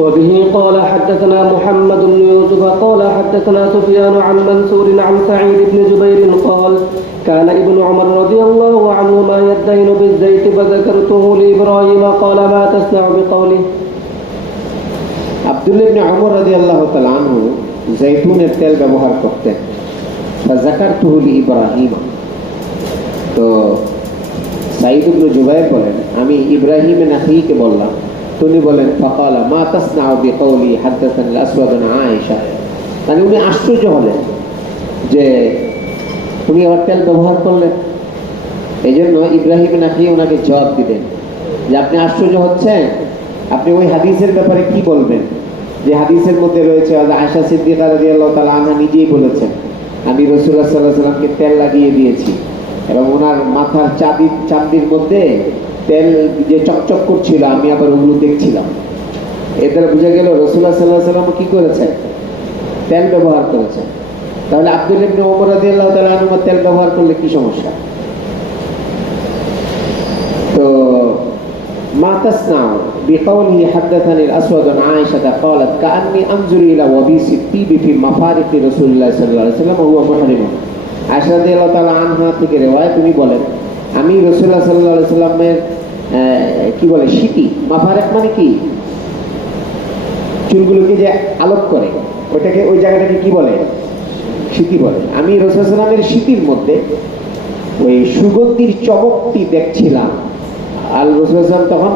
وبه قال حدثنا محمد بن يوسف قال حدثنا سفيان عن منصور عن سعيد بن جبير قال كان ابن عمر رضي الله عنهما يدين بالزيت فذكرته لإبراهيم قال ما تصنع بقوله আব্দুল্লাহ ইবনে ওমর রাদিয়াল্লাহু তাআলা আনহু জৈতুনের তেল ব্যবহার করতেন। ফাযাকারতুহু লিইব্রাহিম, তো সাঈদ ইবনে জুবাইর বলেন আমি ইব্রাহিম নাখীকে বললাম, তিনি বলেন ফাকালা মা তাসনাউ বিকাউলি হাদাসানি আল-আসওয়াদ আন আয়েশা, মানে উনি আশ্চর্য হলেন যে তুমি আবার তেল ব্যবহার করলেন। এই জন্য ইব্রাহিম নাখী ওনাকে জবাব দিলেন যে আপনি আশ্চর্য হচ্ছেন, আপনি ওই হাদিসের ব্যাপারে কি বলবেন যে হাদিসের মধ্যে রয়েছে আয়েশা সিদ্দিকা রাদিয়াল্লাহু তাআলা আনহা নিজেই বলেছেন আমি রাসূলুল্লাহ সাল্লাল্লাহু আলাইহি ওয়াসাল্লামকে তেল লাগিয়ে দিয়েছি এবং ওনার মাথার চাঁদির মধ্যে তেল যে চকচক করছিল আমি আবার ওগুলো দেখছিলাম। এতে বোঝা গেল রাসূলুল্লাহ সাল্লাল্লাহু আলাইহি ওয়াসাল্লাম কি করেছেন? তেল ব্যবহার করেছেন। তাহলে আব্দুল্লাহ ইবনে ওমর রাদিয়াল্লাহু তাআলা আনহু তেল ব্যবহার করলে কি সমস্যা? তো ما تصنع بقوله حدثني الأسود عن عائشة قالت كأني أنظر إلى وبيس الطيب في مفارق رسول الله صلى الله عليه وسلم وهو محرم। আয়েশা রাদিয়াল্লাহু তাআলা আনহা থেকে রিওয়ায়াত তিনি বলেন আমি রাসূলুল্লাহ সাল্লাল্লাহু আলাইহি ওয়াসাল্লামের কি বলে সিটি, মাফারেক মানে কি চুলগুলোকে যে আলোক করে ওইটাকে ওই জায়গাটাকে কি বলে? সিটি বলে। আমি রাসূলুল্লাহ সাল্লাল্লাহু আলাইহি ওয়াসাল্লামের সিটির মধ্যে ওই সুগন্ধির চমকটি দেখছিলাম। আল রাসূল তখন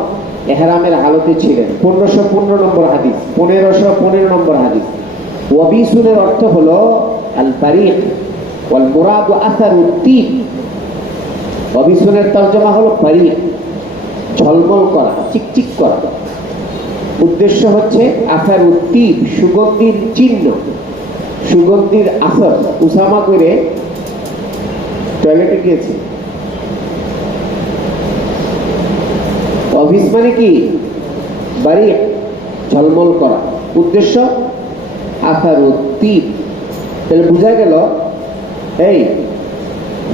ইহরামের হালতে ছিলেন। 1515 নম্বর হাদিস, 1515 নম্বর হাদিস। ওয়াবিসুনের অর্থ হলো আল বারিক ওয়াল মুরাদু আসারুত তিব। ওয়াবিসুনের তরজমা হলো বারিক, ঝলমল করা, চিকচিক করা। উদ্দেশ্য হচ্ছে আসারুত তিব, সুগন্ধির চিহ্ন, সুগন্ধির আসর। উসামা করে টয়লেটে গিয়েছে। অফিস মানে কি? বাড়ি ঝলমল করা, উদ্দেশ্য আসারুদ্দীপ। তাহলে বোঝা গেল এই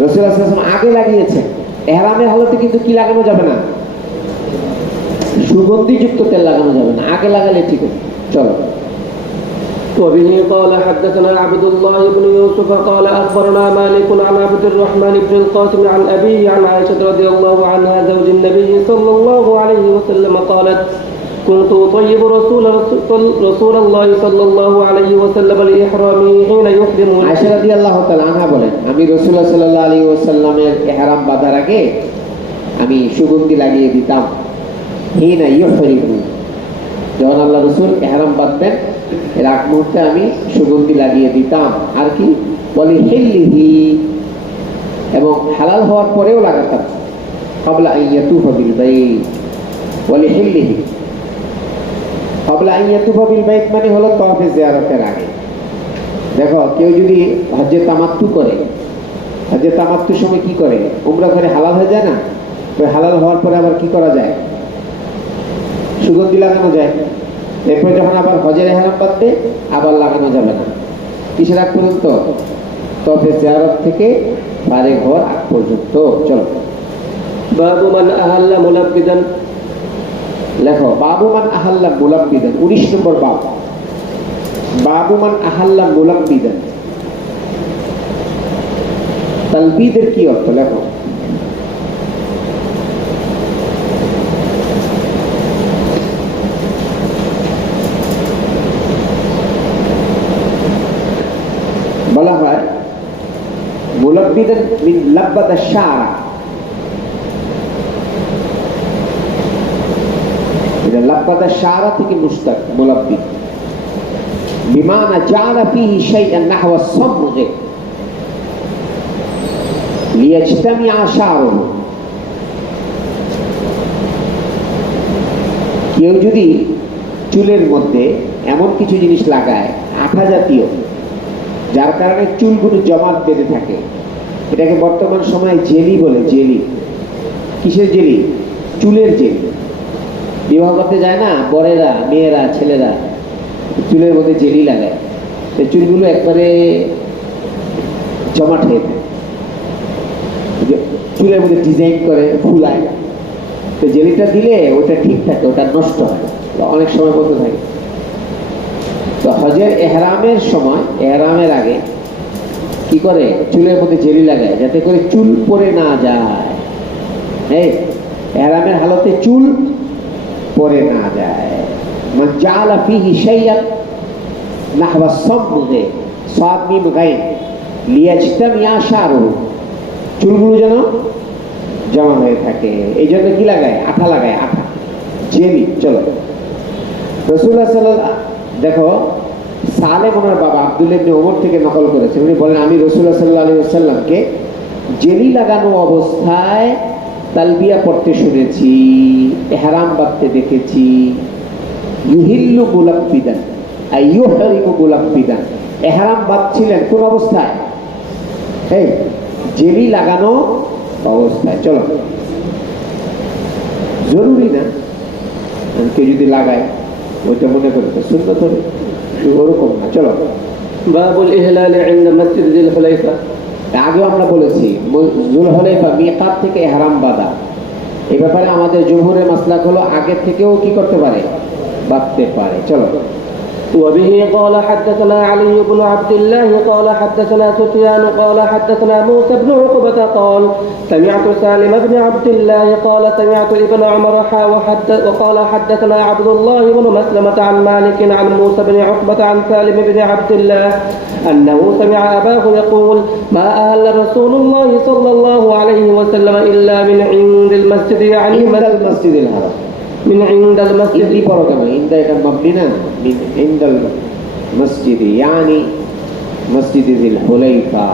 রাসূলুল্লাহ সাল্লাল্লাহু আলাইহি ওয়াসাল্লাম আগে লাগিয়েছেন। ইহরামের হালতে কিন্তু কি লাগানো যাবে না? সুগন্ধিযুক্ত তেল লাগানো যাবে না, আগে লাগালে ঠিক আছে। চলো। وبه قال حدثنا عبد الله بن يوسف قال أخبرنا مالك عن عبد الرحمن بن القاسم عن أبيه عن عائشة رضي الله عنها زوج النبي صلى الله عليه وسلم قالت كنت أطيب رسول الله صلى الله عليه وسلم لإحرامه حين يحرم। আয়েশা রাদিয়াল্লাহু তাআলা আনহা বলেন আমি রাসূলুল্লাহ সাল্লাল্লাহু আলাইহি ওয়াসাল্লামের ইহরাম বাঁধার আগে আমি সুগন্ধি লাগিয়ে দিতাম। হিনা ইহরিমু, যখন আল্লাহ রাসূল ইহরাম বাঁধবেন এর আগ মুহূর্তে আমি সুগন্ধি লাগিয়ে দিতাম। আর কি বলি হিল্লিহি, এবং হালাল হওয়ার পরেও লাগাতাম। ক্বাবলা আন ইয়াতুফা বিল বাইত ওয়ালি হিল্লিহি। ক্বাবলা আন ইয়াতুফা বিল বাইত মানে হলো তাওয়াফে জিয়ারতের আগে। দেখো কেউ যদি হজ্জে তামাত্তু করে, হজ্জে তামাত্তুর সময় কি করে? উমরা করে হালাল হয়ে যায় না? ওই হালাল হওয়ার পরে আবার কি করা যায়? সুগন্ধি লাগানো যায়। এরপর যখন আবার হজের ইহরাম বাঁধবে আবার লাগানো যাবে না। কিসের আগ পর্যন্ত? তবে জিয়ারত থেকে ফারিগ হওয়ার আগ পর্যন্ত। চলো। বাবু মান আহাল্লা মুলাব্বিদান, লেখো বাবু মান আহাল্লা মুলাব্বিদান, 19 নম্বর বাব। বাবু মান আহাল্লা মুলাব্বিদান, তালবিদের কি অর্থ? লেখো বলা হয় মুলাব্বিদান মিন লাব্বাদা শারা। এটা লাব্বাদা শারা থেকে মুশতাক মুলাব্বিদ, বিমানা জাআলা ফীহি শাইআন নাহওয়া সামগ লিয়াজতামিআ শারুহু। কেউ যদি চুলের মধ্যে এমন কিছু জিনিস লাগায় আঠা জাতীয়, যার কারণে চুলগুলো জমাট বেঁধে থাকে, এটাকে বর্তমান সময়ে জেলি বলে। জেলি, কিসের জেলি? চুলের জেলি। বিবাহ করতে যায় না বরেরা, মেয়েরা, ছেলেরা চুলের মধ্যে জেলি লাগায়, সেই চুলগুলো একবারে জমাট হয়ে থাকে। চুলের মধ্যে ডিজাইন করে ফুলায়, তো জেলিটা দিলে ওটা ঠিক থাকে, ওটা নষ্ট হয়, অনেক সময় মতো থাকে। তো হজের এহরামের সময়, এহরামের আগে কি করে, চুলের মধ্যে জেলি লাগায় যাতে করে চুল পড়ে না যায়। এই এহরামের হালতে চুল পড়ে না যায়। মান জাআলা ফীহি শাইআন নাহওয়া সাবগে সাদ মিম গাইন লিয়াজতামিয়া শারুহু, চুলগুলো যেন জমা হয়ে থাকে, এই জন্য কি লাগায়, আঠা লাগায়, আঠা, জেলি। চলো, রাসূলুল্লাহ সাল্লাল্লাহু, দেখো সালেম ওনার বাবা আব্দুল্লাহ ইবনে ওমর থেকে নকল করেছেন, উনি বলেন আমি রাসূলুল্লাহ সাল্লাল্লাহু আলাইহি ওয়াসাল্লামকে জেলি লাগানো অবস্থায় তালবিয়া পড়তে শুনেছি, ইহরাম বাঁধতে দেখেছি। ইউহিল্লু মুলাব্বিদান আই ইউহরিমু মুলাব্বিদান, ইহরাম বাঁধছিলেন কোন অবস্থায়, এই জেলি লাগানো অবস্থায়। চলো, জরুরি না, কেউ যদি লাগায় ওইটা মনে করতে সুন্নত হবে, ওরকম না। চলো, বাবুল ইহলাল ইনদা মসজিদ যুল হুলাইফা। আগেও আমরা বলেছি যুল হুলাইফা মিকাত থেকে ইহরাম বাঁধা, এই ব্যাপারে আমাদের জমহুরের মাসলাক হলো আগের থেকেও কি করতে পারে, বাঁধতে পারে। চলো, وبه قال حدثنا علي بن عبد الله قال حدثنا سفيان قال حدثنا موسى بن عقبة قال سمعت سالم بن عبد الله قال سمعت ابن عمر وقال حدثنا عبد الله بن مسلمة عن مالك عن موسى بن عقبة عن سالم بن عبد الله أنه سمع أباه يقول ما أهل رسول الله صلى الله عليه وسلم إلا من عند المسجد، يعني عند المسجد الحرام, من عند المسجد ইন্দি পড়ো কেন, ইন্দা এটা মাবনি না, ইন্দাল মসজিদ ইয়ানি মসজিদ যুল হুলাইফা।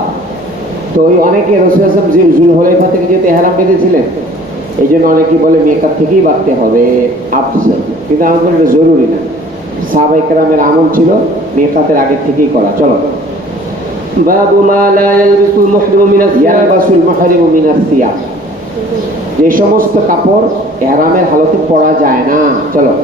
তো ওই অনেকে রাসূলুল্লাহ সাল্লাল্লাহু আলাইহি ওয়াসাল্লাম যুল হুলাইফা থেকে যেতে ইহরাম বেঁধেছিলেন, এই জন্য অনেকে বলে মিকাত থেকেই বাঁধতে হবে, আফসর, কিন্তু আমাদের এটা জরুরি না। সাহাবায়ে কেরামের আমল ছিল মিকাতের আগে থেকেই করা। চলো, বাবু মা লা ইয়ালবিসুল মুহরিমু মিনাস সিয়াব, ইয়ালবাসুল মুহরিমু মিনাস সিয়াব, যে সমস্ত কাপড় ইহরামের হালতে পরা যায় না। চলো,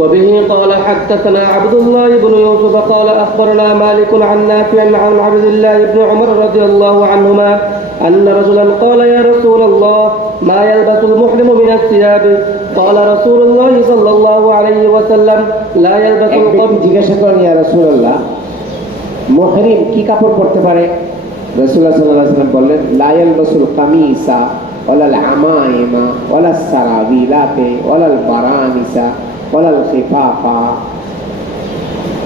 وبه قال حدثنا عبد الله بن يوسف قال أخبرنا مالك عن نافع عن عبد الله بن عمر رضي الله عنهما أن رجلا قال يا رسول الله ما يلبس المحرم من الثياب؟ قال رسول الله صلى الله عليه وسلم لا يلبس এক ব্যক্তি القميص। জিজ্ঞাসা করেন ইয়া রাসূলুল্লাহ মুহরিম কি কাপড় পরতে পারে? রাসূলুল্লাহ সাল্লাল্লাহু আলাইহি ওয়াসাল্লাম বললেন লা ইয়ালবাসুল কামিসা ওয়ালাল আমাইমা ওয়ালাস সারাবিলাতে ওয়ালাল বারানিসা ওয়ালাল খিফাফা,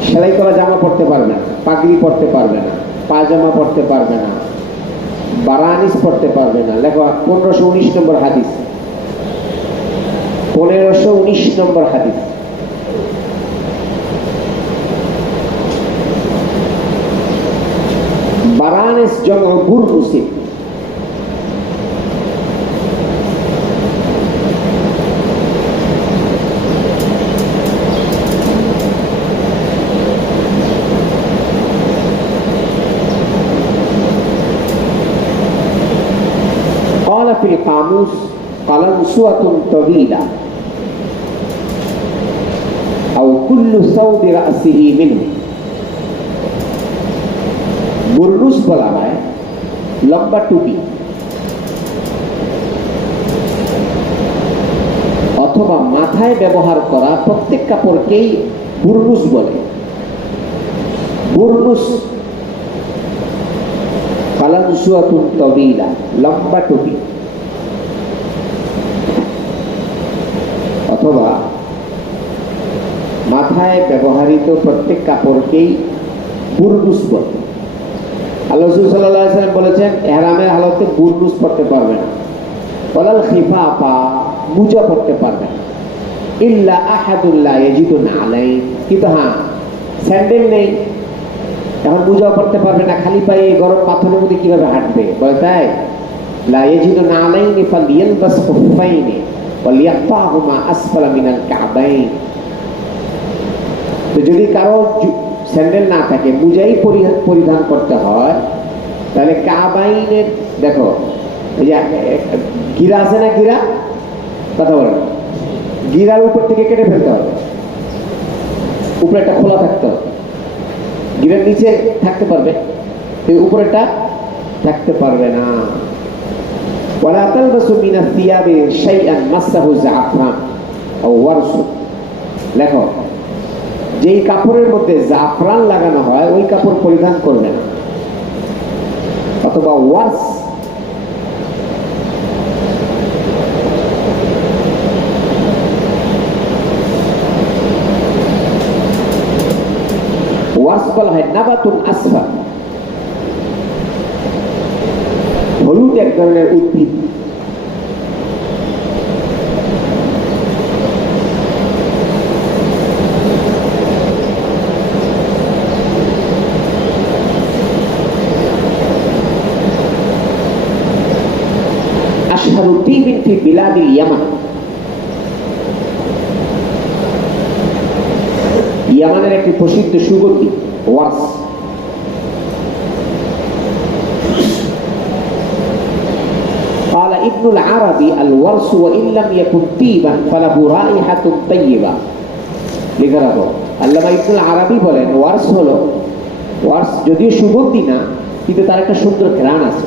সেলাই করা জামা পরতে পারবে না, পাগড়ি পরতে পারবে না, পায়জামা পরতে পারবে না, বারানিস পরতে পারবে না। লেখো 1519 নম্বর হাদিস, 1519 নম্বর হাদিস। বারানিস জমা বুরনুসি, في القاموس قلنسوة طويلة أو كل ثوب رأسه منه। বুরনুস বলা হয় লম্বা টুপি অথবা মাথায় ব্যবহার করা প্রত্যেক কাপড়কেই বুরনুস বলে। বুরনুস কালানসুয়াতুন তাবিলা, লম্বা টুপি, অথবা মাথায় ব্যবহৃত প্রত্যেক কাপড়কেই বুরনুস বলে। আল্লাহ রাসূল সাল্লাল্লাহু আলাইহি ওয়াসাল্লাম বলেছেন ইহরামের হালতে বুরনুস পরতে পারবে না, ওয়ালাল খিফাফা, মুজা পরতে পারবে না, ইল্লা আহাদুন লা ইয়াজিদু আলাইহি, কিন্তু হ্যাঁ স্যান্ডেল নেই, এখন মুজাও পরতে পারবে না, খালি পায়ে গরম পাথরের মধ্যে কিভাবে হাঁটবে? বলে তাই লা ইয়াজিদু আলাইহি ফালিয়ালবাস খুফাইনি ওয়ালিয়াকতাহুমা আসফালা মিনাল কাবাইন। তো যদি কারো স্যান্ডেল না থাকে, মুজাই পরিধান করতে হয়, তাহলে কাবাইনের, দেখো এই যে গিরা আছে না, গিরা, কথা বলেন, গিরার উপর থেকে কেটে ফেলতে হবে, উপরে একটা খোলা থাকতে হবে, গিরার নিচে থাকতে পারবে, উপরেটা থাকতে পারবে না। ওয়ালা তালবাসু মিনাস সিয়াবি শাইআন মাসাহু জাফরান আও ওয়ারসু, লেখো যেই কাপড়ের মধ্যে জাফরান লাগানো হয় ওই কাপড় পরিধান করবে না, অথবা ওয়ার্স ওয়ার্স বলা হয় নাবাতুন আসফার, হলুদ এক ধরনের উদ্ভিদ। আশহারু তিবিন ফি বিলাদিল ইয়ামান, ইয়ামানের একটি প্রসিদ্ধ সুগন্ধি ওয়ার্স। قال ابن العربي الورس وإن لم يكن طيبا فله رائحة طيبة। লিখে রাখো, আল্লামা ইবনুল আরাবী বলেন ওয়ার্স হলো, ওয়ার্স যদিও সুগন্ধি না কিন্তু তার একটা সুন্দর ঘ্রাণ আছে।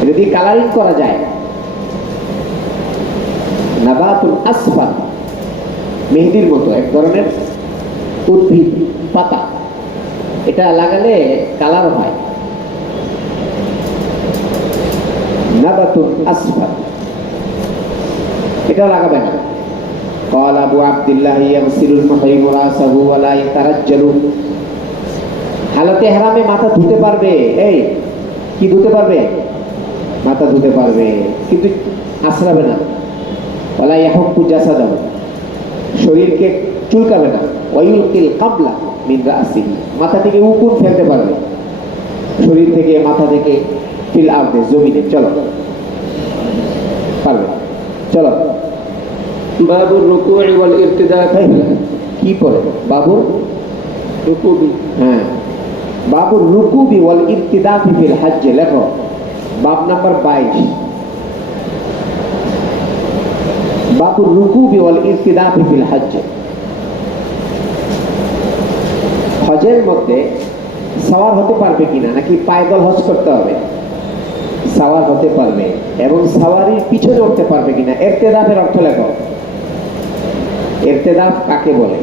এটা দিয়ে কালারিং করা যায়। নাবাতুল আসফার, মেহেদির মতো এক ধরনের উদ্ভিদ পাতা, এটা লাগালে কালার হয়। নাবাতুল আসফার, এটা লাগাবে না। قال ابو عبد الله يغسل المحرم راسه ولا يترجل। হালাতে ইহরামে মাথা ধুতে পারবে, এই কি ধুতে পারবে? মাথা ধুতে পারবে, কিন্তু আছড়াবে না। ওয়ালা ইয়াহুক্কু জাসাদাহু, শরীরকে চুলকাবে না। ওয়ায়ুলকিল কাবলা মিন রাসিহি, মাথা থেকে উকুন ফেলতে পারবে, শরীর থেকে মাথা থেকে ফিল আরদে, জমিনে। চলো পারবে, চলো। বাবুর রুকু ওয়াল ইরতিদা, কি পড়ে? বাবুর রুকুবি, হ্যাঁ, বাবুর রুকুবি ওয়াল ইরতিদা ফিল হজ্জ। লেখো বাব নাম্বার 22, বাবুর রুকুবি ওয়াল ইরতিদা ফিল হজ্জ। হজের মধ্যে সাওয়ার হতে পারবে কিনা, নাকি পায়দল হজ করতে হবে? সাওয়ার হতে পারবে, এবং সাওয়ারির পিছনে উঠতে পারবে কিনা। ইরতিদাফের অর্থ লেখো। ইরতিদাফ কাকে বলে?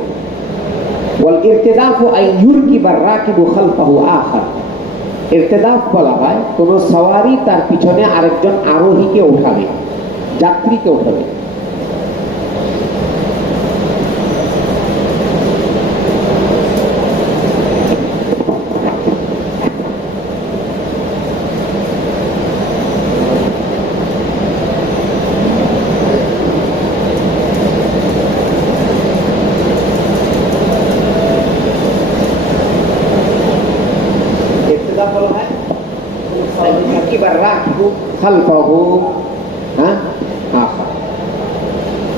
ওয়াল ইরতিদাফু আই ইউরকিবার রাকিবু খালফাহু আখার। ইরতিদাফ বলা হয় কোন সাওয়ারি তার পিছনে আরেকজন আরোহীকে উঠাবে, যাত্রীকে উঠাবে।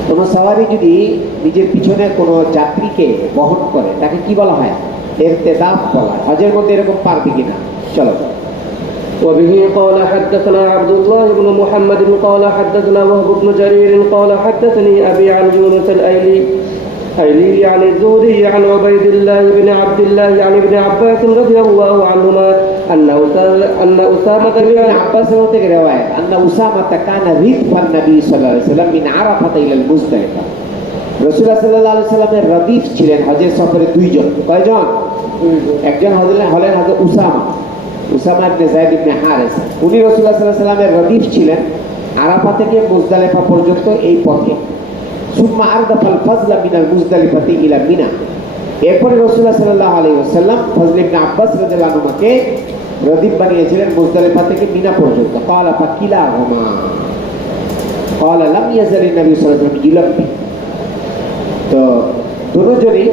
কোন সাওয়ারি যদি নিজের পিছনে কোনো যাত্রীকে বহন করে তাকে কি বলা হয়? ইরতিদাফ বলা হয়। হজের মধ্যে এরকম পারবে কিনা? চলো। وبه قال حدثنا عبد الله بن محمد قال حدثنا وهب بن جرير قال حدثني أبي عن يونس الأيلي عن الزهري عن عبيد الله بن عبد الله عن ابن عباس رضي الله عنهما أن أسامة بن عباس থেকে রওয়ায়াত أن أسامة كان ردف النبي صلى الله عليه وسلم من عرفة إلى المزدلفة। রাসূলুল্লাহ সাল্লাল্লাহু আলাইহি ওয়াসাল্লামের রদিফ ছিলেন হজের সফরে দুইজন। কয়জন? একজন হলেন হযরত উসামা, উসামা ইবনে যায়েদ ইবনে হারিস। উনি রাসূলুল্লাহ সাল্লাল্লাহু আলাইহি ওয়াসাল্লামের রদিফ ছিলেন আরাফা থেকে মুজদালিফা পর্যন্ত এই পথে। সুম্মা আরদাফাল ফাজলা মিনাল মুজদালিফাতি ইলা মিনা। এরপরে রাসূলুল্লাহ সাল্লাল্লাহু আলাইহি ওয়াসাল্লাম ফজল ইবনে আব্বাস রাদিয়াল্লাহু আনহুকে রদিফ বানিয়েছিলেন মুজদালিফা থেকে মিনা পর্যন্ত। ক্বালা ফাকিলাহুমা ক্বালা লাম ইয়াজাল নবী সাল্লাল্লাহু আলাইহি ওয়াসাল্লাম ইউলাব্বি। তো দুজনেই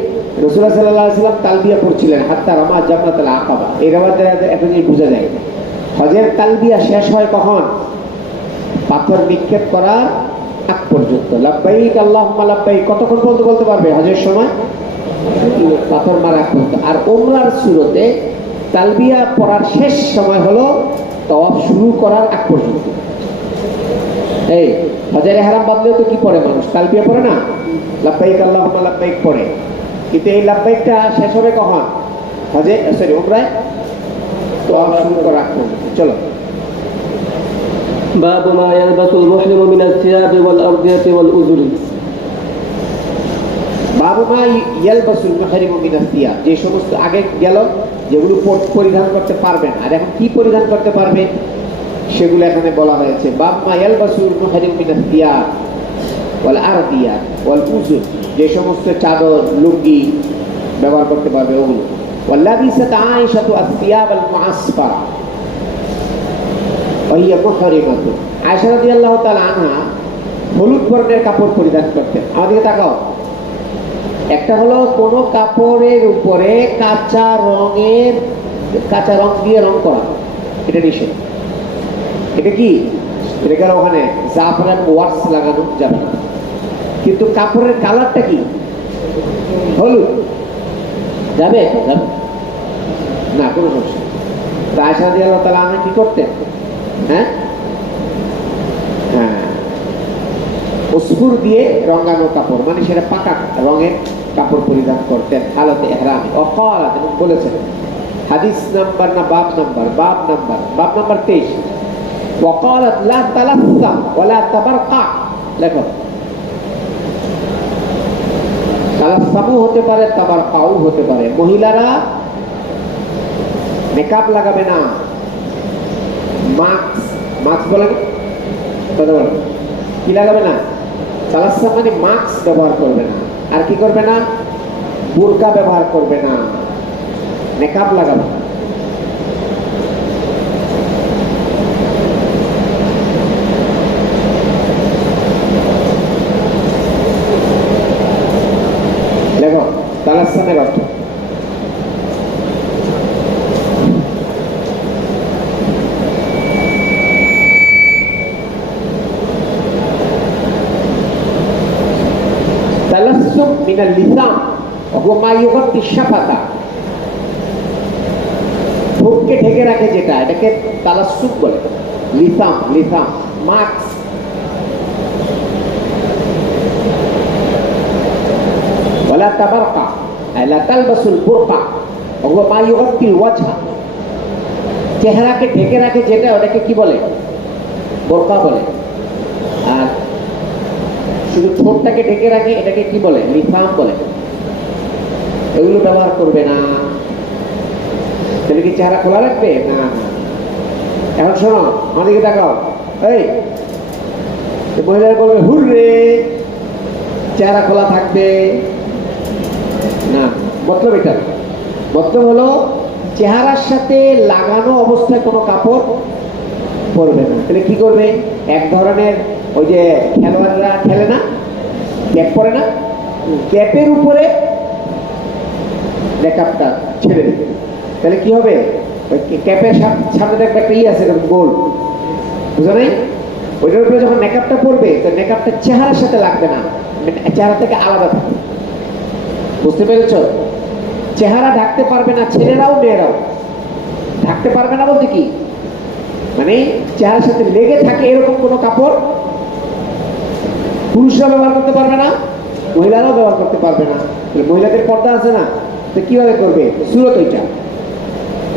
রাসূলুল্লাহ সাল্লাল্লাহু আলাইহি ওয়াসাল্লাম তালবিয়া পড়ছিলেন হাত্তা রামা জামরাতুল আকাবা। এই রাওয়াতে এখন বোঝা যায় হজের তালবিয়া শেষ হয় কখন? পাথর নিক্ষেপ করার আগ পর্যন্ত। লাব্বাইক আল্লাহুম্মা লাব্বাইক কতক্ষণ পর্যন্ত বলতে পারবে হজের সময়? পাথর মারা পর্যন্ত। আর উমরার শুরুতে তালবিয়া পড়ার শেষ সময় হলো তাওয়াফ শুরু করার আগ পর্যন্ত। এই হজের ইহরাম বাঁধলেও তো কি পড়ে মানুষ? তালবিয়া পড়ে না? লাব্বাইক আল্লাহুম্মা লাব্বাইক পড়ে। কিন্তু এই লাব্বাইকটা শেষ হবে কখন? হজে উমরায় তাওয়াফ শুরু করার আগ পর্যন্ত। চলো। باب ما يلبس المحرم من الثياب والأردية والأذن। বাবু মা ইয়ালবাসুল মুহরিমু মিনাস সিয়াব, যে সমস্ত আগে গেল যেগুলো পরিধান করতে পারবেন, আর এখন কি পরিধান করতে পারবে সেগুলো এখানে বলা হয়েছে। বাবু মা ইয়ালবাসুল মুহরিমু মিনাস সিয়াব ওয়াল আরদিয়া ওয়াল উজুর, যে সমস্ত চাদর লুঙ্গি ব্যবহার করতে পারবে ওগুলো। ওয়াল্লাবিসাত আয়েশাতু আসসিয়াব আল মুআসফারা ওয়া হিয়া মুহরিমাতু, আয়েশা রাদিয়াল্লাহু তাআলা আনহা হলুদ বর্ণের কাপড় পরিধান করতেন। আমাদেরকে তাকাও, একটা হলো কোন কাপড়ের উপরে কাঁচা রং দিয়ে রং করা, এটা নিষেধ। এটা কি, এটা গেল ওখানে জাফরান ওয়ার্স লাগানো যাবে না, কিন্তু কাপড়ের কালারটা কি হলুদ, যাবে না, কোনো সমস্যা। আয়েশা রাদিয়াল্লাহু তাআলা আনহা কি করতেন, হ্যাঁ হ্যাঁ উসফুর দিয়ে রঙানো কাপড়, মানে সেটা পাকা রঙের কাপড় পরিধান করতেন হালতে ইহরামে। অকালাত, এবং বলেছেন হাদিস নাম্বার না বাব নাম্বার 23, ওয়াকালাত লা তালাসসাম ওয়ালা তাবারকা। লেখো, তালাসসামও হতে পারে, তাবারকাও হতে পারে। মহিলারা মেকআপ লাগাবে না, মাস্ক বলেন, কথা বলেন, কি লাগাবে না? তালাসসাম মানে মাস্ক ব্যবহার করবে না, আর কি করবে না? বোরকা ব্যবহার করবে না, মেকআপ লাগাবে না। দেখো তালাসসামের অর্থ তালাসসুম মিনাল লিসান ওয়া হুয়া মা ইউগাত্তি শাফাতা, ঠোঁটকে ঢেকে রাখে যেটা, এটাকে তালাসসুম বলে। লিসান মাস্ক। ওয়ালা তাবারকা লা তালবাসুল বুরকা ওয়া হুয়া মা ইউগাত্তিল ওয়াজহা, চেহারাকে ঢেকে রাখে যেটা, ওটাকে কি বলে? বোরকা বলে। আর শুধু ঠোঁটটাকে ঢেকে রাখে এটাকে কি বলে? লিসান বলে। এগুলো ব্যবহার করবে না। তাহলে কি চেহারা খোলা রাখবে? না। এখন শোনো, আমাদেরকে দেখাও, এই মহিলারা বলবে হুররে চেহারা খোলা থাকবে না, মতলব এটা। মতলব হলো চেহারার সাথে লাগানো অবস্থায় কোনো কাপড় পরবে না। তাহলে কি করবে? এক ধরনের ওই যে খেলোয়াড়রা খেলে না, ক্যাপ পরে না, ক্যাপের উপরে মেকআপটা ছেড়ে দেবে। তাহলে কি হবে? ক্যাপের সামনে দেখবে একটা আছে গোল, বুঝো নাই? ওইটার উপরে যখন মেকআপটা পরবে, তো মেকআপটা চেহারার সাথে লাগবে না, চেহারা থেকে আলাদা থাকবে। বুঝতে পেরেছ? চেহারা ঢাকতে পারবে না, ছেলেরাও মেয়েরাও ঢাকতে পারবে না। বলতে কি মানে চেহারার সাথে লেগে থাকে এরকম কোনো কাপড় পুরুষরা ব্যবহার করতে পারবে না, মহিলারাও ব্যবহার করতে পারবে না। মহিলাদের পর্দা আছে না, তো কিভাবে করবে? সুরত ওইটা,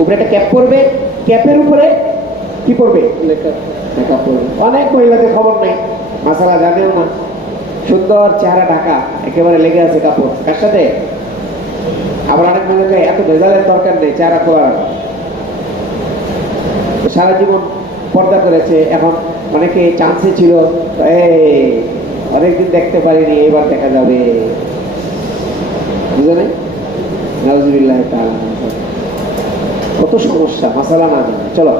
উপরে একটা ক্যাপ পরবে, ক্যাপের উপরে কি পরবে? মেকআপ পরবে। অনেক মহিলাদের খবর নেই, মাসালা জানেও না, সুন্দর চেহারা ঢাকা, একেবারে লেগে আছে কাপড়। কার সাথে? আবার অনেক মহিলাকে এত ভেজালের দরকার নেই, চেহারা খোলা রাখা, সারা জীবন পর্দা করেছে, এখন অনেকে চান্সে ছিল, অনেকদিন দেখতে পারিনি, এবার দেখা যাবে, বুঝলেন? নাউজুবিল্লাহ তাআলা, কত সমস্যা, মাসালা না জানে। চলো,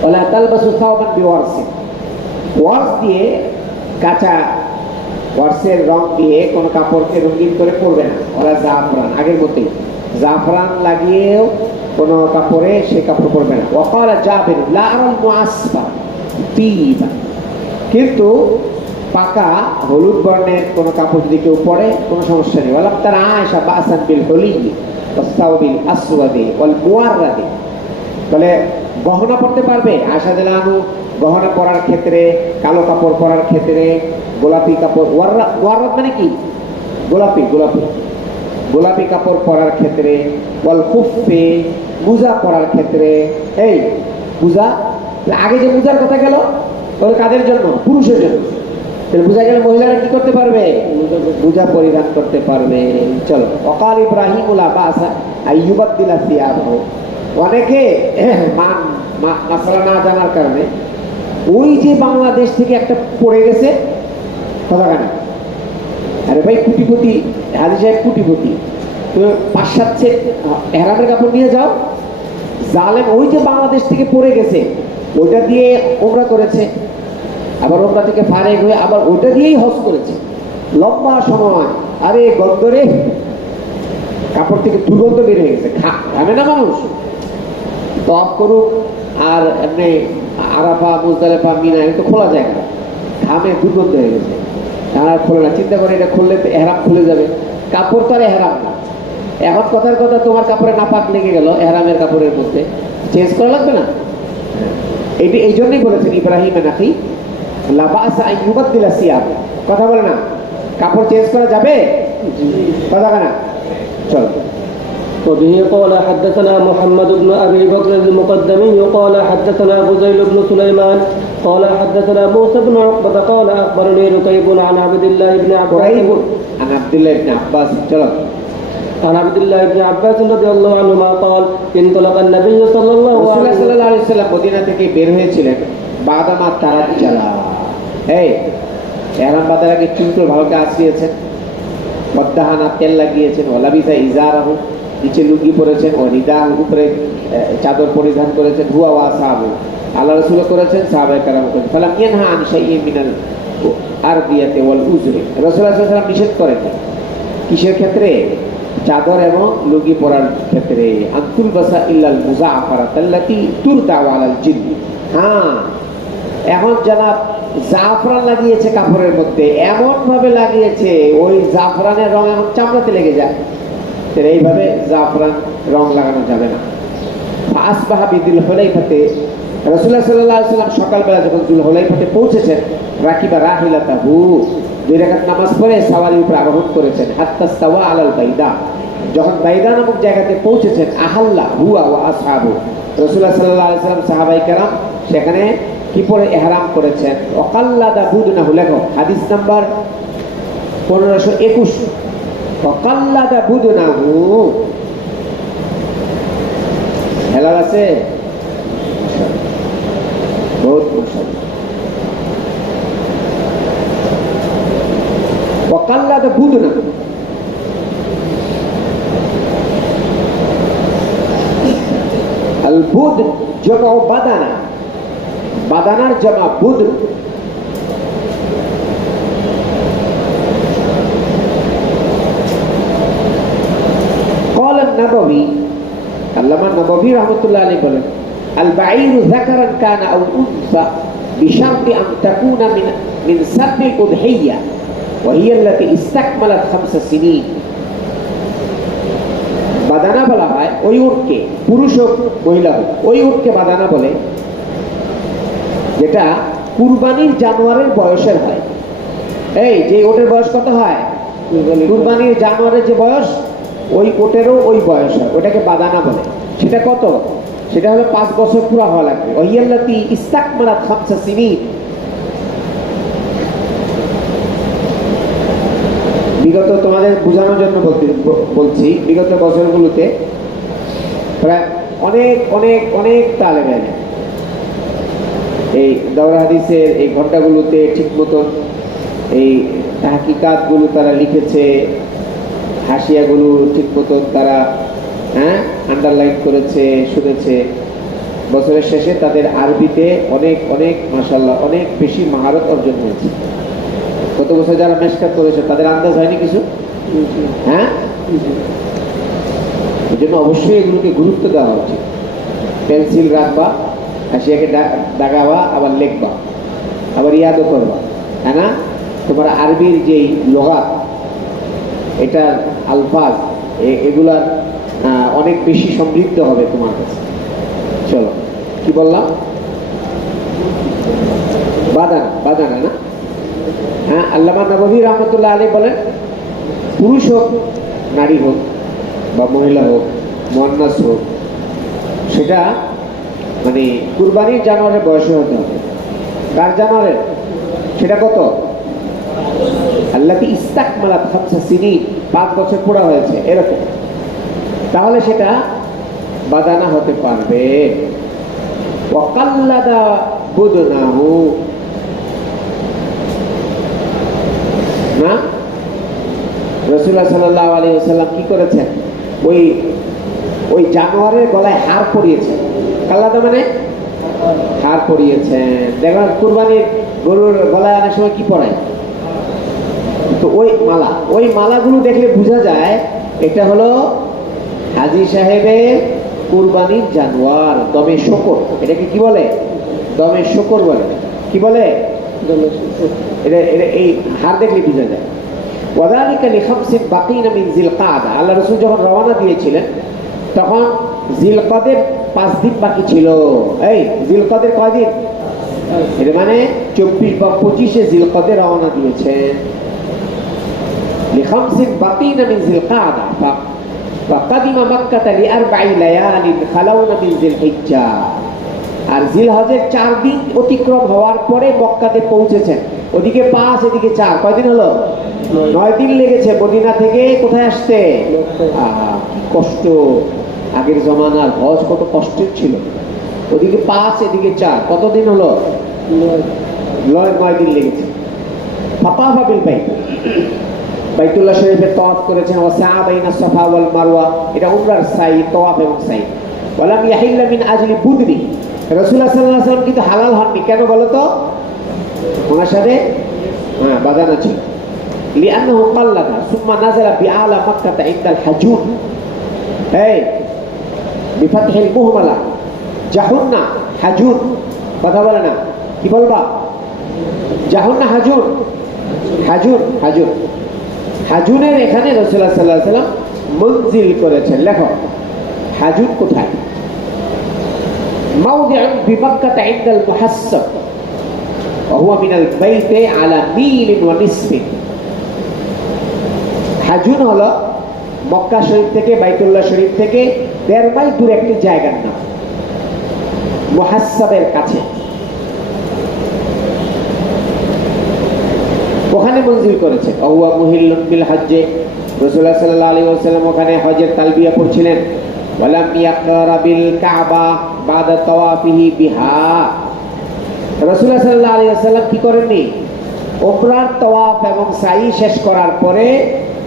ওয়ালা তালবাসু সাওবান বিওয়ারসি, ওয়ার্স দিয়ে কাঁচা ওয়ার্সের রং দিয়ে কোন কাপড়কে রঙিন করে পরবে না। ওরা জাফরান, আগের মতোই জাফরান লাগিয়েও কোন কাপড়ে সে কাপড় পরবে না। ওয়াকালা জাবির লা আরাল মুআসফা তিবা, কিন্তু পাকা হলুদ বর্ণের কোন কাপড় যদি কেউ পরে কোনো সমস্যা নেই। ওয়ালাম তারা আয়েশা বাসান বিল হুলি ওয়াসসাওবিল আসওয়াদি ওয়াল মুওয়াররাদি, তাহলে গহনা পরতে পারবে। আয়েশা রাদিয়াল্লাহু আনহু গহনা পরার ক্ষেত্রে, কালো কাপড় পরার ক্ষেত্রে, গোলাপি কাপড়, ওয়াররাদ মানে কি? গোলাপি কাপড় পরার ক্ষেত্রে, ওয়াল খুফে মুজা পরার ক্ষেত্রে। এই মুজা, আগে যে মুজার কথা গেল, তাহলে কাদের জন্য? পুরুষের জন্য। তাহলে বুঝা গেল মহিলারা কি করতে পারবে? মোজা পরিধান করতে পারবে। চলো, অকাল ইব্রাহিমুল আবাসা আইয়ুবাদ্দিলা সিয়াবহু। অনেকে মাসলা না জানার কারণে ওই যে বাংলাদেশ থেকে একটা পড়ে গেছে কথা কেন, আরে ভাই কুটিপতি হাজি সাহেব কুটিপতি, তুমি 5-7 সেট এহরামের কাপড় নিয়ে যাও। জালেম ওই যে বাংলাদেশ থেকে পড়ে গেছে ওটা দিয়ে ওমরা করেছে, আবার ওমরা থেকে ফারেক হয়ে আবার ওটা দিয়েই হজ করেছে লম্বা সময়। আরে গন্ধরে কাপড় থেকে দুর্গন্ধ বের হয়ে গেছে, খাবে না মানুষ। তফ করুক আর এমনি আরাফা মুজদালিফা মিনা এটা তো খোলা যায় না, ঘামে দুর্গন্ধ হয়ে গেছে, আর খোলে না। চিন্তা করে এটা খুললে তো এহরাম খুলে যাবে, কাপড় তো আর এহরাম না। এখন কথার কথা তোমার কাপড়ে নাপাক লেগে গেল এহরামের কাপড়ের মধ্যে, চেঞ্জ করা লাগবে না? এটি এই জন্যই বলেছেন ইব্রাহিম নাকি লাবাসা আইয়ুবাদ্দিলা সিয়াব, কথা বলে না, কাপড় চেঞ্জ করা যাবে, কথা বলে না। চলো। وبه قال حدثنا محمد بن أبي بكر المقدمي قال حدثنا فضيل بن سليمان قال حدثنا موسى بن عقبة قال أخبرني ركيب عن عبد الله بن قريب عباس عن عبد الله بن عباس. চলো। عن عبد الله بن عباس رضي الله عنهما قال انطلق النبي صلى الله রাসূলুল্লাহ عليه সাল্লাল্লাহু আলাইহি ওয়াসাল্লাম মদিনা থেকে বের হয়েছিলেন বাদামা তারাজ্জালা। এই এহরাম বাঁধার আগে চুলগুলো ভালো করে আঁচড়িয়েছেন, মদ্দাহানা তেল লাগিয়েছেন, ওয়ালাবিসা ইজারাহু নিচে লুঙ্গি পরেছেন, ও রিদাহ উপরে চাদর পরিধান করেছেন, হুয়া ওয়া সাহাবু আল্লাহ রাসূলও করেছেন, সাহাবায়ে কেরাম করেছেন। ফালাম ইয়ানহা আন শাইইন মিনাল আরদিয়াতি ওয়াল উজরি। রাসূলুল্লাহ সাল্লাল্লাহু আলাইহি ওয়াসাল্লাম নিষেধ করেন কিসের ক্ষেত্রে? চাদর এবং লুঙ্গি পরার ক্ষেত্রে। আনতুল বাসা ইল্লাল মুজাআফারাত আল্লাতী তুরদাউ আলাল জিন। হ্যাঁ, এখন যারা জাফরান লাগিয়েছে কাপড়ের মধ্যে, এমন ভাবে লাগিয়েছে ওই জাফরানের রং এখন চামড়াতে লেগে যায়, এইভাবে জাফরান রং লাগানো যাবে না। আসবাহা বিদিল হুলাইফাতে, রাসূলুল্লাহ সাল্লাল্লাহু আলাইহি ওয়াসাল্লাম সকালবেলা যখন যুল হুলাইফাতে পৌঁছেছেন, রাকিবা রাহিলাতাহু 2 রাকাত নামাজ পড়ে সাওয়ারির উপর আরোহণ করেছেন। হাত্তা সাওয়া আলাল বাইদা, যখন বাইদা নামক জায়গাতে পৌঁছেছেন, আহাল্লা হুয়া ওয়া আসহাবু, রাসূলুল্লাহ সাল্লাল্লাহু আলাইহি ওয়াসাল্লাম সাহাবায়ে কেরাম সেখানে কি পরে ইহরাম করেছেন। ওয়াকাল্লাদা বুদনাহু, লেখো হাদিস নাম্বার 1521। ওয়াকাল্লাদা বুদনাহু, হেলাল আছে বহুত মাশাআল্লাহ। ওয়াকাল্লাদা বুদনাহু, আল বুদ জামা বাদানা, বাদানার জামা বুদ। قال النبوي, আল্লামা নববী রাহমাতুল্লাহ আলাইহি বলেন, আল বাঈরু যাকারান কানা আও উনসা বিশারতি আন তাকুনা মিন সাবিল উদহিয়া ওয়া হিয়া আল্লাতী ইসতাকমালাত 5 সিনিন। বাদানা বলা হয় ওই উটকে, পুরুষ হোক মহিলা হোক, ওই উটকে বাদানা বলে যেটা কুরবানির জানোয়ারের বয়সের হয়। এই যে ওটের বয়স কত হয়? কুরবানির জানোয়ারের যে বয়স, ওই ওটেরও ওই বয়স হয়, ওটাকে বাদানা বলে। সেটা কত? সেটা হলো 5 বছর পুরা হওয়া লাগবে। ওয়াইয়াল্লাতী ইসতাকমালাত 5 সিনিন। বিগত তোমাদের বোঝানোর জন্য বলছি, বিগত বছরগুলোতে প্রায় অনেক অনেক অনেক তালেব ইলম এই দাওরা হাদিসের এই ঘন্টাগুলোতে ঠিক মতন এই তাহকিকাতগুলো তারা লিখেছে, হাসিয়াগুলো ঠিক মতন তারা আন্ডারলাইন করেছে, শুনেছে। বছরের শেষে তাদের আরবিতে অনেক অনেক মাশাআল্লাহ অনেক বেশি মহারত অর্জন হয়েছে। গত বছর যারা মেশকাত করেছে তাদের আন্দাজ হয়নি কিছু? হ্যাঁ, এই জন্য অবশ্যই এগুলোকে গুরুত্ব দেওয়া উচিত। পেন্সিল রাখবা, হাসিয়াকে দাগাবা, আবার লিখবা, আবার ইয়াদও করবা, হ্যাঁ না? তোমার আরবির যেই লগাত, এটার আলফাজ, এগুলার অনেক বেশি সমৃদ্ধ হবে তোমার কাছে। চলো, কি বললাম? বাদানা, বাদানা না? হ্যাঁ, আল্লামা নববী রাহমাতুল্লাহ আলাইহি বলেন, পুরুষ হোক নারী হোক বা মহিলা হোক, মুয়ান্নাস হোক, সেটা মানে কুরবানির জানোয়ারের বয়স হতে হবে। কার জানোয়ারের? সেটা কত? আল্লাতি ইস্তাকমালাত 5 সিনিন, 5 বছর পুরা হয়েছে এরকম, তাহলে সেটা বাদানা হতে পারবে। ওয়াকাল্লাদা বুদনাহু, না রাসূলুল্লাহ সাল্লাল্লাহু আলাইহি ওয়াসাল্লাম কি করেছেন, ওই জানোয়ারের গলায় হাড় পরিয়েছেন। কাল্লাদা মানে হাড় পরিয়েছেন। দেখবেন কুরবানির গরুর গলায় অনেক সময় কি পরায়, তো ওই মালাগুলো দেখলে বোঝা যায় এটা হলো হাজী সাহেবের কুরবানির জানোয়ার, দমে শকর। এটাকে কি বলে? দমে শকর বলে। কি বলে? এটা এই হাড় দেখলে বোঝা যায়। ওয়াযালিকা লিখামসিন বাকিনা মিন জিলকাদা, আল্লাহ রাসূল যখন রওনা দিয়েছিলেন তখন জিলকাদের 5 দিন বাকি ছিল। এই জিলকাদের কয় দিন? এর মানে 24 বা 25 জিলকাদে রওনা দিয়েছেন। লিখামসিন বাকিনা মিন জিলকাদা ফাকাদিমা মক্কাতা লি4 লায়ালিন খালাউনা মিন জিলহিজ্জা, আর জিলহজের 4 দিন অতিক্রম হওয়ার পরে মক্কাতে পৌঁছেছেন। ওদিকে 5 এদিকে 4, কয়দিন হলো? 9 দিন লেগেছে মদিনা থেকে কোথায় আসতে। কি কষ্ট, আগের জমানার হজ কত কষ্টের ছিল। ওদিকে 5 এদিকে 4, কতদিন হলো? 9 দিন লেগেছে। ফাতাফা বিল বাইত, বাইতুল্লাহ শরীফের তওয়াফ করেছেন। ওয়া সাআ বাইনা সাফা ওয়াল মারওয়া, এটা উমরার সাই, তওয়াফ এবং সাই। ওয়ালাম ইয়াহিল্লা মিন আজলি বুদনি, রাসূলুল্লাহ সাল্লাল্লাহু আলাইহি ওয়াসাল্লাম কিন্তু হালাল হননি। কেন বলো তো? ওনার সাথে বাদানা ছিল। লিআন্নাহু কাল্লাদা সুম্মা নাযালা বিআলা মক্কাতা ইনদাল হাজুন, এই বিফাতহিল মুহমালা, জাহুন্না হাজুন, কথা বলে না, কি বলবা? জাহুন্না হাজুন, হাজুন। হাজুনের এখানে রাসূলুল্লাহ সাল্লাল্লাহু আলাইহি ওয়াসাল্লাম মনজিল করেছেন। লেখো হাজুন কোথায়? মাওদিউন বিমাক্কাতা ইনদাল মুহাসসাব ওয়া হুয়া মিনাল বাইতি আলা মিলিন ওয়া নিসফিন। হাজুন হলো মক্কা শরীফ থেকে, বাইতুল্লাহ শরীফ থেকে 1.5 মাইল দূরে একটি জায়গার নাম, মুহাসসাবের কাছে। ওখানে মনজিল করেছে। ওয়া মুহিল্লুন বিল হজ্জে, রাসূলুল্লাহ সাল্লাল্লাহু আলাইহি ওয়াসাল্লাম ওখানে হজের তালবিয়া পড়ছিলেন। ওয়ালাম ইয়াকরা বিল কাবা বাদা তাওয়াফিহি বিহা, রাসূলুল্লাহ সাল্লাল্লাহু আলাইহি ওয়াসাল্লাম কি করেননি? উমরার তাওয়াফ এবং সাই শেষ করার পরে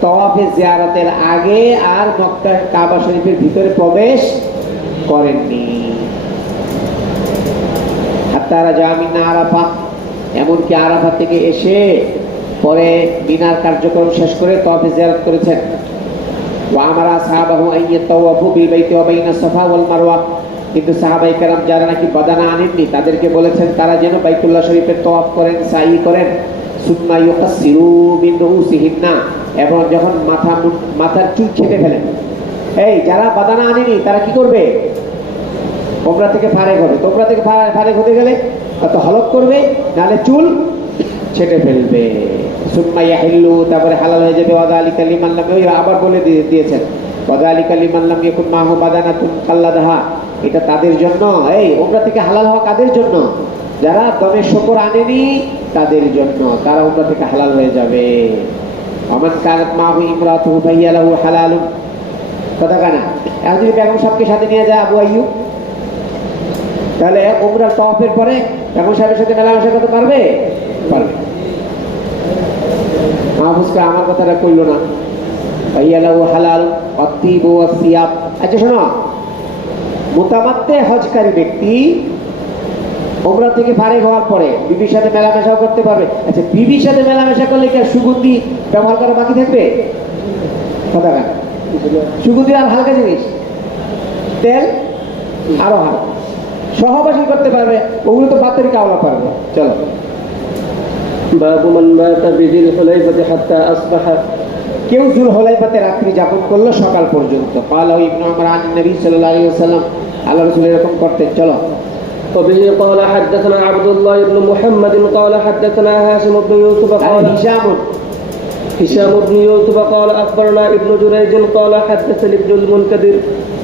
তাওয়াফে জিয়ারতের আগে আর মক্কা কাবা শরীফের ভিতরে প্রবেশ করেননি। হাত্তা রাজা মিন আরাফা, এমনকি আরাফা থেকে এসে পরে মিনার কার্যক্রম শেষ করে তাওয়াফে জিয়ারত করেছেন। ওয়া আমারা সাহাবাহু আন ইয়াতাওয়াফু বিল বাইতি ওয়া বাইনা সাফা ওয়াল মারওয়া, কিন্তু সাহাবায়ে কেরাম যারা নাকি বাদানা আনেননি তাদেরকে বলেছেন তারা যেন বাইতুল্লাহ শরীফের তাওয়াফ করেন, সাই করেন। সুম্মা ইউকাসসিরু মিন রুউসিহিন্না, এবং যখন মাথার চুল ছেটে ফেলেন। এই যারা বাদানা আনেনি তারা কি করবে? উমরা থেকে ফারেক হবে। তোমরা থেকে ফারেক হতে গেলে তো হলক করবে, নাহলে চুল ছেটে ফেলবে। সুম্মা ইয়াহিল্লু, তারপরে হালাল হয়ে যাবে। ওয়াযালিকা লিমান লাম, আবার বলে দিয়েছেন ওয়াযালিকা লিমান লাম ইয়াকুন মাহু বাদানাতুন কাল্লাদাহা, এটা তাদের জন্য। এই উমরা থেকে হালাল হওয়া কাদের জন্য? যারা দমে শকর আনেনি তাদের জন্য, তারা উমরা থেকে হালাল হয়ে যাবে। আমান কানাত মাহু ইমরাতুহু ফাহিয়া লাহু হালালুন, কথা কানা। এখন যদি বেগম সাহেবকে সাথে নিয়ে যায় আবু আইয়ুব, তাহলে উমরার তাওয়াফের পরে বেগম সাহেবের সাথে মেলামেশা করতে পারবে? পারবে। মাহফুজকে আমার কথাটা কইল না, ফাহিয়া লাহু হালাল আত-তিবু ওয়াস-সিয়াব। আচ্ছা শোনো, মুতামাত্তে হজকারী ব্যক্তি উমরা থেকে ফারেক হওয়ার পরে বিবির সাথে মেলামেশাও করতে পারবে। আচ্ছা, বিবির সাথে মেলামেশা করলে কি সুগন্ধি ব্যবহার করা বাকি থাকবে? কথা কান, সুগন্ধি আর হালকা জিনিস, তেল আরো হালকা, সহবাসী করতে পারবে, ওগুলো তো বাতের কাওলা পারবে। চলো, বাবু মান বাতা বিজিল হুলাইফাতি হাত্তা আসবাহা, কেউ জুল হুলাইফাতে রাত্রি যাপন করলো সকাল পর্যন্ত। قال ابن عمر عن النبي صلى الله عليه وسلم, আল্লাহ রাসূল এরকম করতেন। চলো, وبه قال حدثنا عبد الله بن محمد قال حدثنا هاشم بن يوسف قال هشام هشام بن يوسف قال أخبرنا ابن جريج قال حدثني ابن المنكدر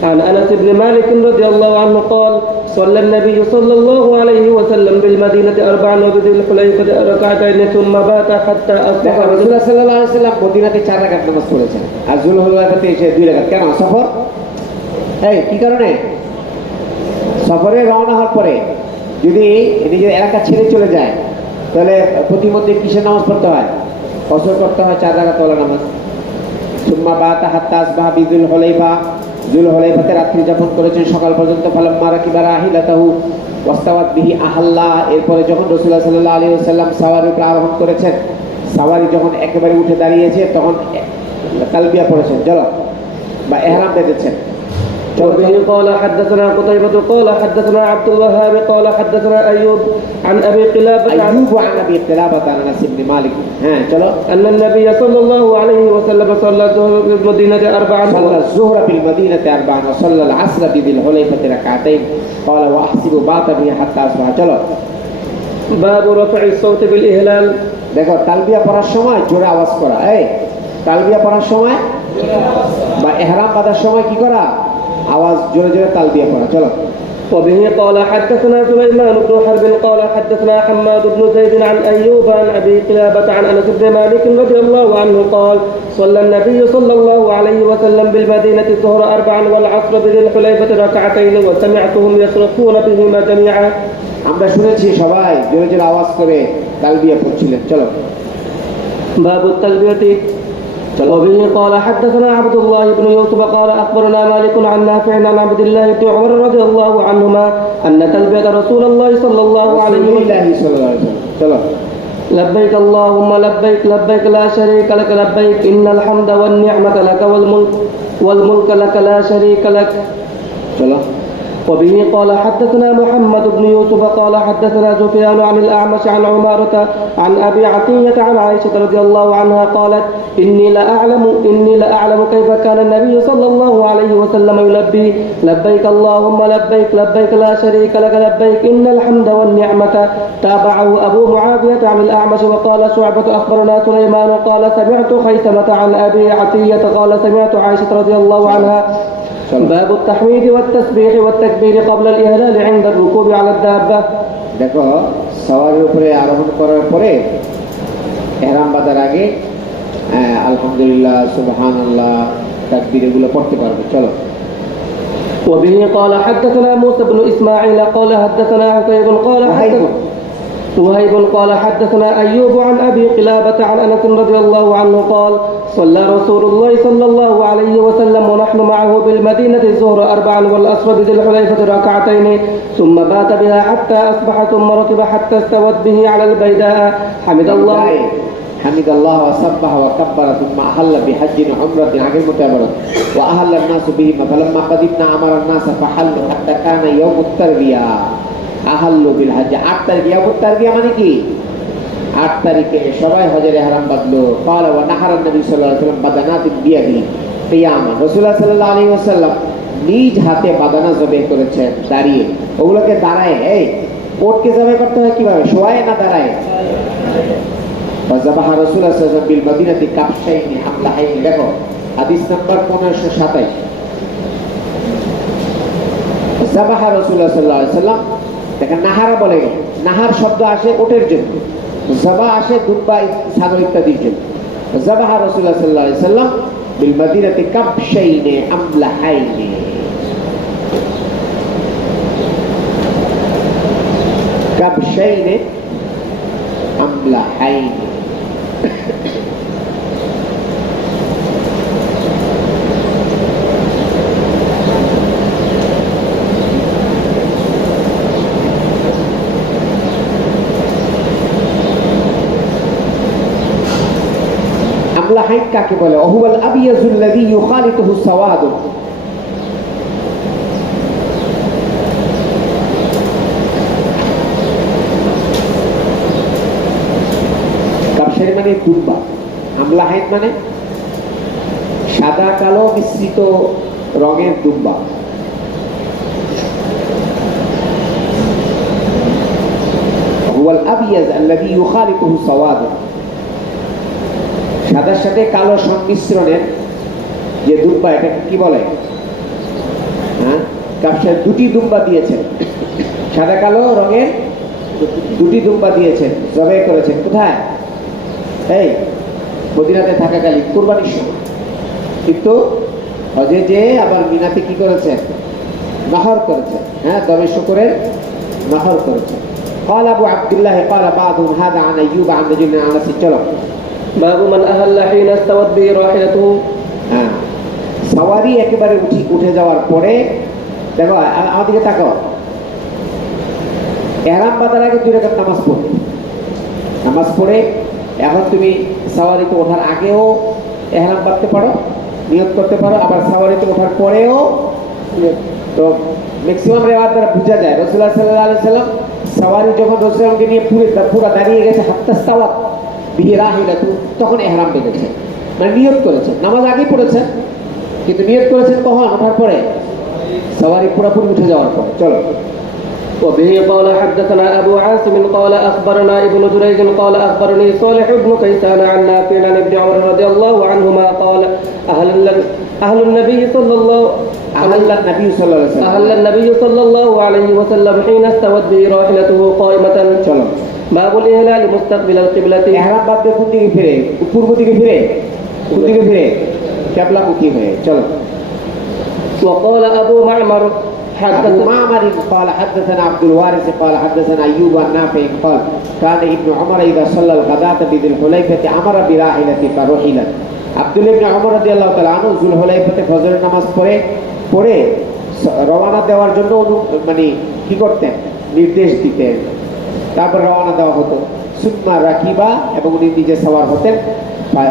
عن أنس بن مالك رضي الله عنه قال صلى النبي صلى الله عليه وسلم بالمدينة أربعا وبذي الحليفة ركعتين ثم بات حتى أصبح দেখো রাসূলুল্লাহ সাল্লাল্লাহু আলাইহি ওয়াসাল্লাম মদিনাতে 4 রাকাত নামাজ পড়েছেন আর যুলহুলাইফাতে এসে 2 রাকাত। কেন? সফর। এই কি কারণে? সফরে রওনা হওয়ার পরে যদি নিজের এলাকা ছেড়ে চলে যায় তাহলে প্রতিমধ্যে কিসের নামাজ পড়তে হয়? কসর করতে হয় 4 রাকাত ওয়ালা নামাজ। সুম্মা বাতা হাত্তা আসবাহা বিযুল হুলাইফা, যুল হুলাইফাতে রাত্রি যাপন করেছেন সকাল পর্যন্ত। ফালাম্মা রাকিবা রাহিলাতাহু ওয়াস্তাওয়াত বিহি আহাল্লা, এরপরে যখন রাসূলুল্লাহ সাল্লাল্লাহু আলাইহি ওয়াসাল্লাম সাওয়ারির উপর আরোহণ করেছেন, সাওয়ারি যখন একেবারে উঠে দাঁড়িয়েছে তখন তালবিয়া পড়েছেন, চলো বা ইহরাম বেঁধেছেন। وبه قال حدثنا قتيبة قال حدثنا عبد الوهاب قال حدثنا أيوب عن أبي قلابة أيوب عن أبي قلابة عن أنس بن مالك চলো أن النبي صلى الله عليه وسلم صلى الظهر في المدينة أربعا صلى الظهر بالمدينة أربعا وصلى العصر بذي الحليفة ركعتين قال وأحسب بات به حتى أصبح। চলো باب رفع الصوت بالإهلال। দেখো তালবিয়া পড়ার সময় জোরে আওয়াজ করা। এই তালবিয়া পড়ার সময় বা ইহরাম বাঁধার সময় কি করা? আওয়াজ জোরে জোরে তালবিয়া পড়া। চলো وبه قال حدثنا سليمان بن حرب قال حدثنا حماد بن زيد عن أيوب عن أبي قلابة عن أنس بن مالك رضي الله عنه قال صلى النبي صلى الله عليه وسلم بالمدينة الظهر أربعا والعصر بذي الحليفة ركعتين وسمعتهم يصرخون بهما جميعا। আমরা শুনেছি সবাই জোরে জোরে আওয়াজ করে তালবিয়া পড়ছিলেন। চলো باب التلبية। وبه قال حدثنا عبد الله بن يوسف قال أخبرنا مالك عن نافع عن عبد الله بن عمر رضي الله عنهما أن تلبية رسول الله صلى الله عليه وسلم চলো لبيك اللهم لبيك لبيك لا شريك لك لبيك إن الحمد والنعمة لك والملك لك لا شريك لك. চলো وبه قال حدثنا محمد بن يوسف قال حدثنا سفيان عن الأعمش عن عمارة عن أبي عطية عن عائشة رضي الله عنها قالت إني لأعلم كيف كان النبي صلى الله عليه وسلم يلبي لبيك اللهم لبيك لبيك لا شريك لك لبيك إن الحمد والنعمة. تابعه أبو معاوية عن الأعمش وقال شعبة أخبرنا سليمان قال سمعت خيثمة عن أبي عطية قال سمعت عائشة رضي الله عنها. باب التحميد والتسبيح والتكبير قبل الإهلال عند الركوب على الدابة. দেখো সওয়ারির উপরে আরোহণ করার পরে ইহরাম বাঁধার আগে আলহামদুলিল্লাহ সুবহানাল্লাহ তাকবীর এগুলো পড়তে পারবে। চলো وبه قال حدثنا موسى بن إسماعيل قال حدثنا عقيل قال وهيب قال حدثنا أيوب عن أبي قلابة عن أنس رضي الله عنه قال صلى رسول الله صلى الله عليه وسلم ونحن معه بالمدينة الظهر أربعا والعصر بذي الحليفة ركعتين ثم بات بها حتى أصبح ثم ركب حتى استوت به على البيداء حمد الله وسبح وكبر ثم أهل بحج عمرة عقيم متابرة وأهل الناس بهما فلما قدمنا أمر الناس فحلوا حتى كان يوم التربية আহাল্লু বিল হজ। 8 তারিখ ইয়ামুত তারবিয়া মানে কি? 8 তারিখে সবাই হজের ইহরাম বাঁধলো। قال ونحر النبي صلى الله عليه وسلم بدنات بيده قياما। রাসূলুল্লাহ সাল্লাল্লাহু আলাইহি ওয়াসাল্লাম নিজ হাতে বাদানা জবাই করেছেন দাঁড়িয়ে। ওগুলোকে দাঁড়ায় এই ওটকে জবাই করতে হয় কিভাবে? শোয়ায় না দাঁড়ায়? فذبح رسول الله صلى الله عليه وسلم بالمدينة كبشين أملحين। দেখো হাদিস নাম্বার 1527। ذبح رسول الله صلى الله عليه وسلم। দেখেন নাহারা বলে, নাহার শব্দ আসে ওটের জন্য, জাবা আসে দুম্বা ছাগল ইত্যাদির জন্য। জাবাহা রাসূলুল্লাহ সাল্লাল্লাহু আলাইহি ওয়াসাল্লাম বিল মাদিনাতি কাবশাইনে আমলাহাইনে। কাবশাইনে আমলাহাইনে। আমলাহাইন কাকে বলে? ওহুয়াল আবিয়াজুল্লাযী ইউখালিতুহু সাওয়াদ। কাবশাইন মানে দুম্বা, আমলাহাইন মানে সাদা কালো মিশ্রিত রঙের দুম্বা। ওহুয়াল আবিয়াজ আল্লাযী ইউখালিতুহু সাওয়াদ। সাদার সাথে কালো সংমিশ্রণের যে দুম্বা, এটা কি বলে? হ্যাঁ, কাপসার দুটি দুম্বা দিয়েছেন, সাদা কালো রঙের দুটি দুম্বা দিয়েছেন, জবাই করেছেন। কোথায়? এই মদিনাতে থাকাকালীন কুরবানির সময়। কিন্তু হজে যে আবার মিনাতে কি করেছেন? নহর করেছেন। হ্যাঁ, দবে শুকরের নহর করেছেন। قال ابو عبد الله قال بعضهم هذا عن ايوب عن رجل عن انس। চলো, باب من أهل حين استوت به راحلته। হ্যাঁ, সওয়ারি একেবারে উঠে যাওয়ার পরে, দেখো আমাদেরকে তাকাও, এহরাম বাঁধার আগে 2 রাকাত নামাজ পড়ে এখন তুমি সওয়ারিতে ওঠার আগেও এহরাম বাঁধতে পারো, নিয়ত করতে পারো, আবার সওয়ারিতে ওঠার পরেও। তো ম্যাক্সিমাম রেওয়াত দ্বারা বোঝা যায় রাসূলুল্লাহ সাল্লাল্লাহু আলাইহি সাল্লাম সওয়ারি যখন রাসূলকে নিয়ে পুরো দাঁড়িয়ে গেছে, হাত্তা সাওয়াত বিহি রাহিলাতু, তখন এহরাম বেঁধেছে, মানে নিয়ত করেছেন। নামাজ আগেই পড়েছেন, কিন্তু নিয়ত করেছেন কখন? ওঠার পরে, সওয়ারি পুরোপুরি উঠে যাওয়ার পরে। চলো। وبه قال حدثنا أبو عاصم قال أخبرنا ابن جريج قال أخبرني صالح بن كيسان عن نافع عن ابن عمر رضي الله عنهما قال أهل النبي صلى الله عليه وسلم حين استوت به راحلته قائمة। চলো। باب الإهلال مستقبل القبلة। এহরাম বাঁধবে কোন দিকে ফিরে? পূর্ব দিকে ফিরে। কোন দিকে ফিরে? কিবলামুখী হয়ে। চলো। وقال أبو معمر أبو معمر قال حدثنا عبد الوارث قال حدثنا أيوب النافع قال كان ابن عمر إذا صلى الغداة بذي الحليفة أمر براحلته فرحلت। আব্দুল্লাহ ইবনে ওমর রাদিয়াল্লাহু তাআলা আনহু যুল হুলাইফাতে ফজরের নামাজ পড়ে রওনা দেওয়ার জন্য মানে কি করতেন? নির্দেশ দিতেন। তারপর রওনা দেওয়া হতো। সুম্মা রাকিবা, এবং উনি নিজে সওয়ার হতেন।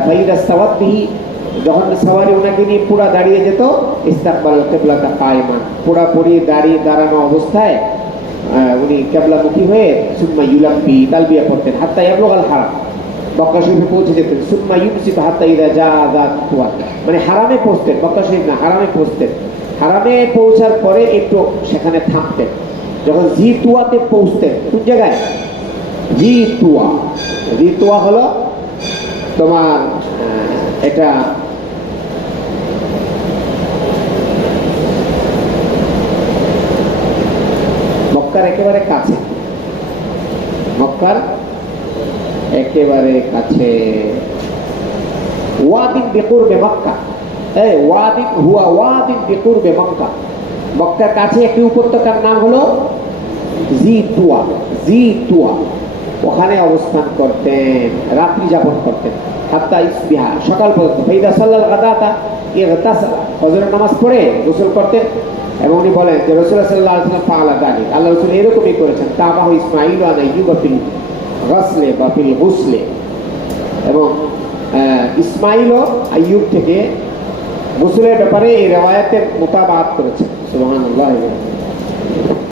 ফাইদা সাওয়াত বিহি, যখন সওয়ারি ওনাকে নিয়ে পুরা দাঁড়িয়ে যেত, ইস্তাকবাল কিবলাতা কায়মান, পুরাপুরি দাঁড়ানো অবস্থায় উনি কিবলামুখী হয়ে সুম্মা ইউলাব্বি, তালবিয়া পড়তেন, হাত্তা ইয়াবলুগাল হারাম, মক্কা শরীফে পৌঁছে যেতেন। সুম্মা ইউমসিক হাত্তা ইযা জাআযাত তুয়া, মানে হারামে পৌঁছতেন, মক্কা শরীফ না, হারামে পৌঁছতেন। হারামে পৌঁছার পরে একটু সেখানে থামতেন। যখন জি তুয়াতে পৌঁছতেন, কোন জায়গায়? জি তুয়া হলো তোমার এটা মক্কার একেবারে কাছে, ওয়াদিন বিকুরবে মক্কা। ওয়াদিন হুয়া ওয়াদিন বিকুরবে মক্কা, মক্কার কাছে একটি উপত্যকার নাম হলো জি তুয়া। ওখানে অবস্থান করতেন, রাত্রি যাপন করতেন, হাত্তা ইসবিহা, সকাল পর্যন্ত। ফাইদা সাল্লাল গাদাতা, ইগতাসালা, ফজরের নামাজ পড়ে গোসল করতেন। এবং উনি বলেন যে রাসূলুল্লাহ সাল্লাল্লাহু আলাইহি ওয়াসাল্লাম ফাআলা যালিক, আল্লাহ রাসূল এরকমই করেছেন। তাবাহু ইসমাঈল আন আইয়ুব ফিল গাসলে বা ফিল গুসলে, এবং ইসমাঈলও আইয়ুব থেকে গোসলের ব্যাপারে এই রিওয়ায়াতের মুতাবাআত করেছেন।